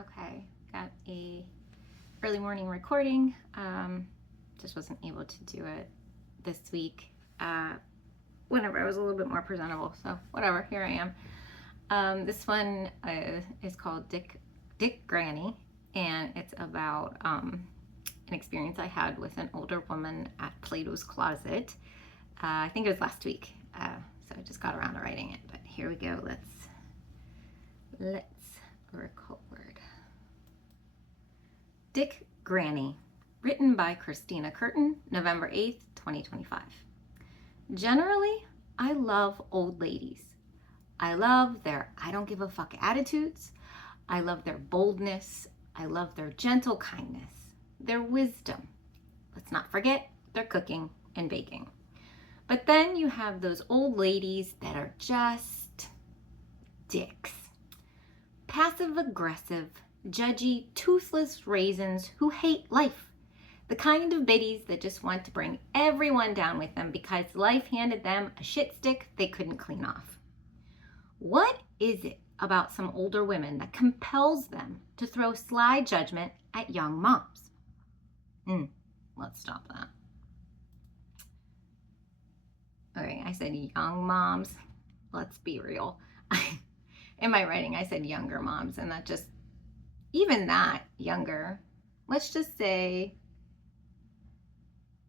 Okay, got a early morning recording. Just wasn't able to do it this week. Whenever I was a little bit more presentable. So whatever, here I am. This one is called Dick Granny, and it's about an experience I had with an older woman at Plato's Closet. I think it was last week, so I just got around to writing it. But here we go. Let's record. Dick Granny, written by Christina Curtin, November 8th, 2025. Generally, I love old ladies. I love their I don't give a fuck attitudes. I love their boldness. I love their gentle kindness, their wisdom. Let's not forget their cooking and baking. But then you have those old ladies that are just dicks. Passive aggressive, judgy, toothless raisins who hate life. The kind of biddies that just want to bring everyone down with them because life handed them a shit stick they couldn't clean off. What is it about some older women that compels them to throw sly judgment at young moms? Let's stop that. Okay, I said young moms. Let's be real. In my writing, I said younger moms, and that just, even that, younger. Let's just say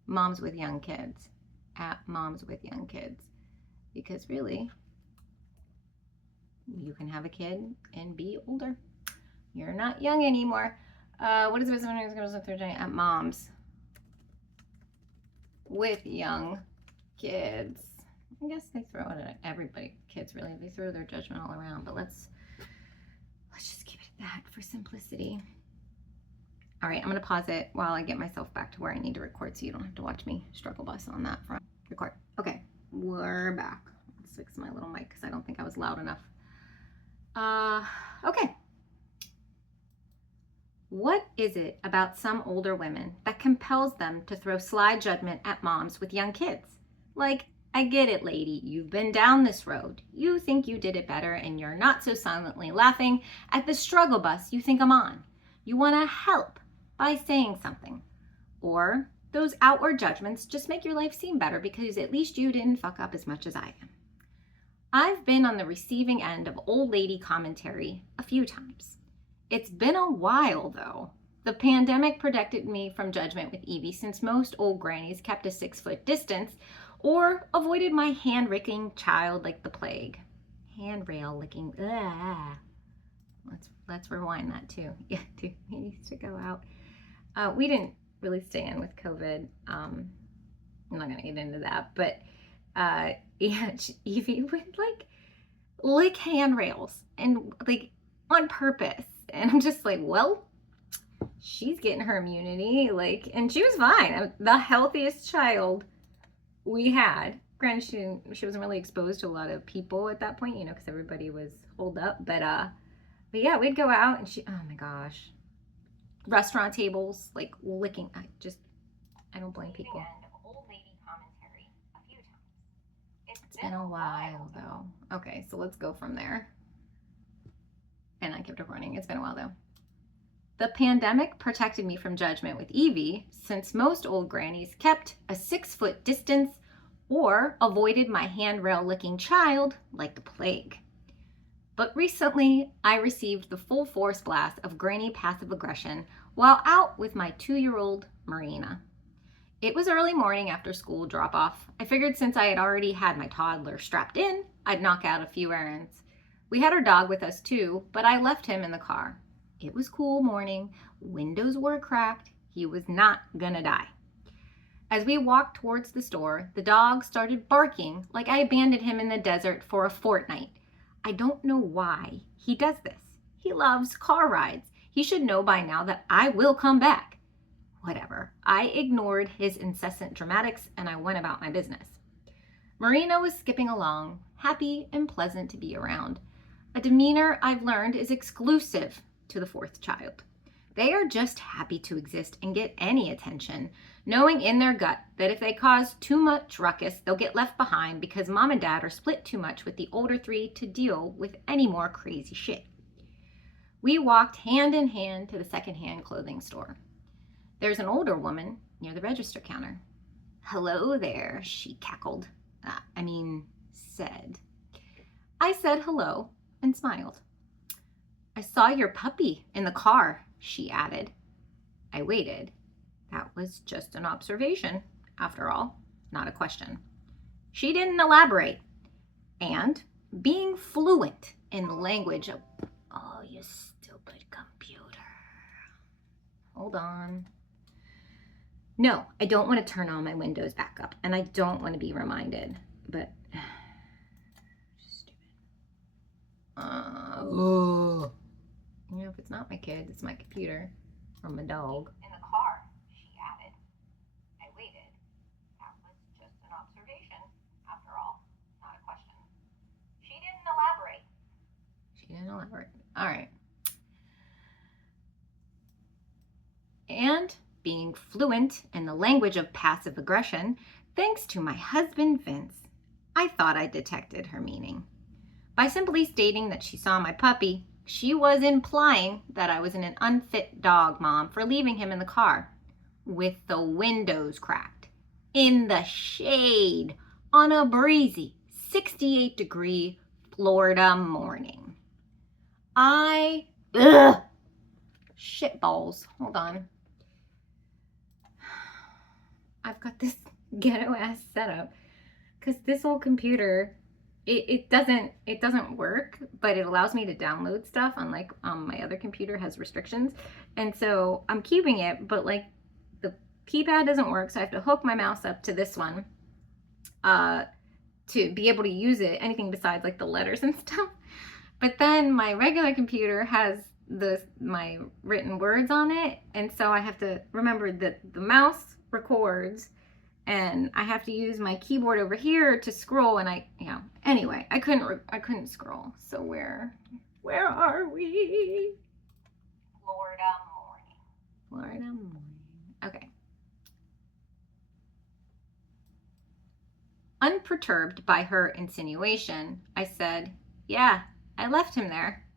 moms with young kids, at moms with young kids. Because really, you can have a kid and be older. You're not young anymore. What is it? At moms with young kids. I guess they throw it at everybody. Kids really, they throw their judgment all around. But let's just keep it at that for simplicity. All right, I'm gonna pause it while I get myself back to where I need to record, so you don't have to watch me struggle bus on that front. Record. Okay, we're back. Let's fix my little mic because I don't think I was loud enough. Okay. What is it about some older women that compels them to throw sly judgment at moms with young kids? Like, I get it, lady. You've been down this road. You think you did it better, and you're not so silently laughing at the struggle bus you think I'm on. You want to help by saying something. Or those outward judgments just make your life seem better because at least you didn't fuck up as much as I am. I've been on the receiving end of old lady commentary a few times. It's been a while, though. The pandemic protected me from judgment with Evie since most old grannies kept a 6-foot distance or avoided my hand-licking child like the plague. Handrail licking. Let's rewind that too. Yeah, it needs to go out. We didn't really stay in with COVID. I'm not gonna get into that, but yeah, Evie would like lick handrails and like on purpose, and I'm just like, well, she's getting her immunity, like, and she was fine. The healthiest child we had. Granted, she wasn't really exposed to a lot of people at that point, you know, because everybody was holed up. But yeah, we'd go out and she, oh my gosh, restaurant tables, like licking. I don't blame people. It's been a while though. Okay, so let's go from there. And I kept it running. It's been a while though. The pandemic protected me from judgment with Evie since most old grannies kept a 6-foot distance or avoided my handrail licking child like the plague. But recently, I received the full force blast of granny passive aggression while out with my 2-year-old Marina. It was early morning after school drop off. I figured since I had already had my toddler strapped in, I'd knock out a few errands. We had our dog with us too, but I left him in the car. It was cool morning, windows were cracked, he was not gonna die. As we walked towards the store, the dog started barking like I abandoned him in the desert for a fortnight. I don't know why he does this. He loves car rides. He should know by now that I will come back. Whatever. I ignored his incessant dramatics and I went about my business. Marina was skipping along, happy and pleasant to be around. A demeanor I've learned is exclusive to the 4th child. They are just happy to exist and get any attention, knowing in their gut that if they cause too much ruckus, they'll get left behind because mom and dad are split too much with the older 3 to deal with any more crazy shit. We walked hand in hand to the secondhand clothing store. There's an older woman near the register counter. "Hello there," she cackled. Said. I said hello and smiled. "I saw your puppy in the car," she added. I waited. That was just an observation, after all, not a question. She didn't elaborate. And being fluent in the language of, "Oh, you stupid computer." Hold on. No, I don't want to turn all my windows back up, and I don't want to be reminded, but stupid. If it's not my kids, it's my computer or my dog. "In the car," she added. I waited. That was just an observation, after all, not a question. She didn't elaborate. All right. And being fluent in the language of passive aggression, thanks to my husband, Vince, I thought I detected her meaning. By simply stating that she saw my puppy, she was implying that I was an unfit dog mom for leaving him in the car, with the windows cracked, in the shade, on a breezy 68-degree Florida morning. Shitballs. Hold on. I've got this ghetto ass setup because this old computer, it doesn't work, but it allows me to download stuff, unlike my other computer has restrictions. And so I'm keeping it, but like the keypad doesn't work, so I have to hook my mouse up to this one to be able to use it, anything besides like the letters and stuff. But then my regular computer has my written words on it, and so I have to remember that the mouse records, and I have to use my keyboard over here to scroll, and anyway, I couldn't scroll. So where are we? Florida morning. Okay. Unperturbed by her insinuation, I said, "Yeah, I left him there."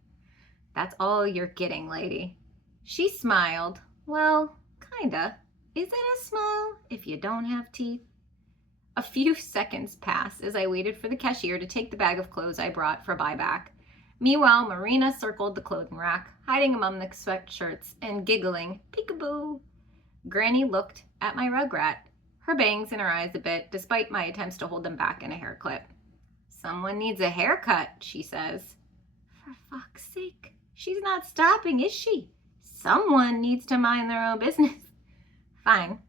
"That's all you're getting, lady." She smiled. Well, kinda. Is it a smile if you don't have teeth? A few seconds passed as I waited for the cashier to take the bag of clothes I brought for buyback. Meanwhile, Marina circled the clothing rack, hiding among the sweatshirts and giggling, "Peekaboo." Granny looked at my rugrat, her bangs in her eyes a bit, despite my attempts to hold them back in a hair clip. "Someone needs a haircut," she says. For fuck's sake, she's not stopping, is she? Someone needs to mind their own business. Fine.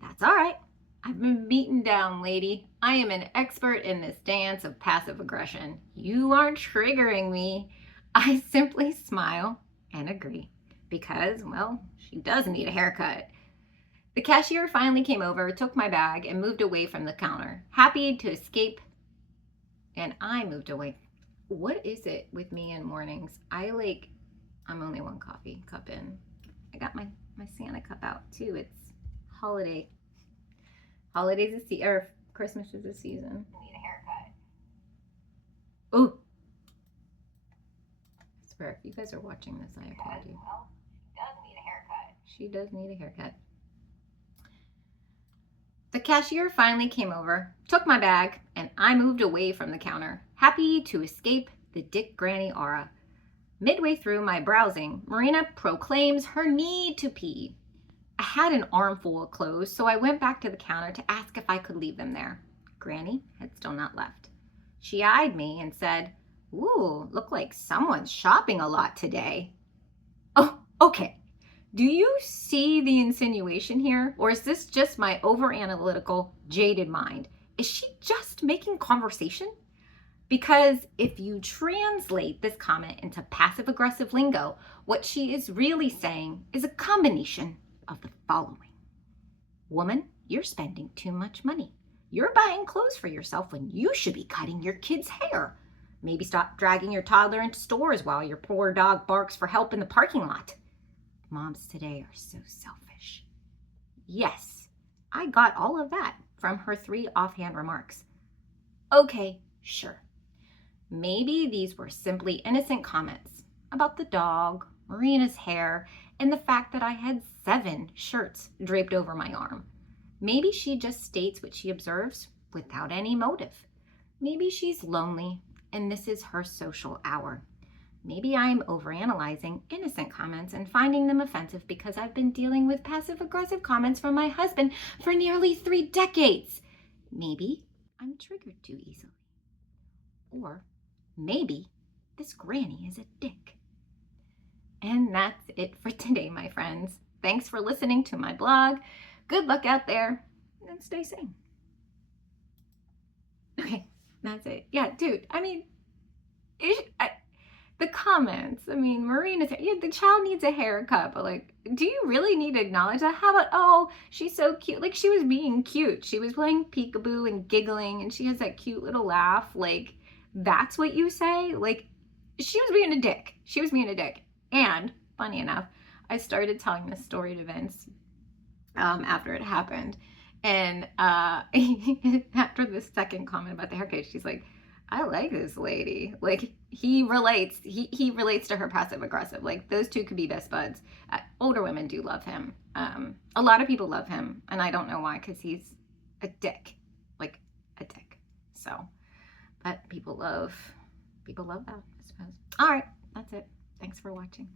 That's all right. I've been beaten down, lady. I am an expert in this dance of passive aggression. You aren't triggering me. I simply smile and agree because, well, she does need a haircut. The cashier finally came over, took my bag, and moved away from the counter, happy to escape. And I moved away. What is it with me in mornings? I'm only one coffee cup in. I got my Santa cup out too. It's holiday. Holidays is or Christmas is the season. I need a haircut. Oh. I swear, if you guys are watching this, I applaud you. Well, she does need a haircut. She does need a haircut. The cashier finally came over, took my bag, and I moved away from the counter, happy to escape the Dick Granny aura. Midway through my browsing, Marina proclaims her need to pee. I had an armful of clothes, so I went back to the counter to ask if I could leave them there. Granny had still not left. She eyed me and said, "Ooh, look like someone's shopping a lot today." Oh, okay. Do you see the insinuation here? Or is this just my over-analytical, jaded mind? Is she just making conversation? Because if you translate this comment into passive-aggressive lingo, what she is really saying is a combination of the following. Woman, you're spending too much money. You're buying clothes for yourself when you should be cutting your kid's hair. Maybe stop dragging your toddler into stores while your poor dog barks for help in the parking lot. Moms today are so selfish. Yes, I got all of that from her 3 offhand remarks. Okay, sure. Maybe these were simply innocent comments. about the dog, Marina's hair, and the fact that I had 7 shirts draped over my arm. Maybe she just states what she observes without any motive. Maybe she's lonely and this is her social hour. Maybe I'm overanalyzing innocent comments and finding them offensive because I've been dealing with passive-aggressive comments from my husband for nearly 3 decades. Maybe I'm triggered too easily. Or maybe this granny is a dick. And that's it for today, my friends. Thanks for listening to my blog. Good luck out there and stay sane. Okay, that's it. Yeah, dude, I mean, the comments, I mean, Marina's, yeah, the child needs a haircut, but like, do you really need to acknowledge that? How about, oh, she's so cute. Like, she was being cute. She was playing peekaboo and giggling, and she has that cute little laugh. Like, that's what you say? Like, she was being a dick. She was being a dick. And, funny enough, I started telling this story to Vince after it happened. And after the second comment about the haircut, she's like, I like this lady. Like, he relates to her passive aggressive. Like, those two could be best buds. Older women do love him. A lot of people love him, and I don't know why, because he's a dick. Like, a dick. So, but people love that, I suppose. All right, that's it. Thanks for watching.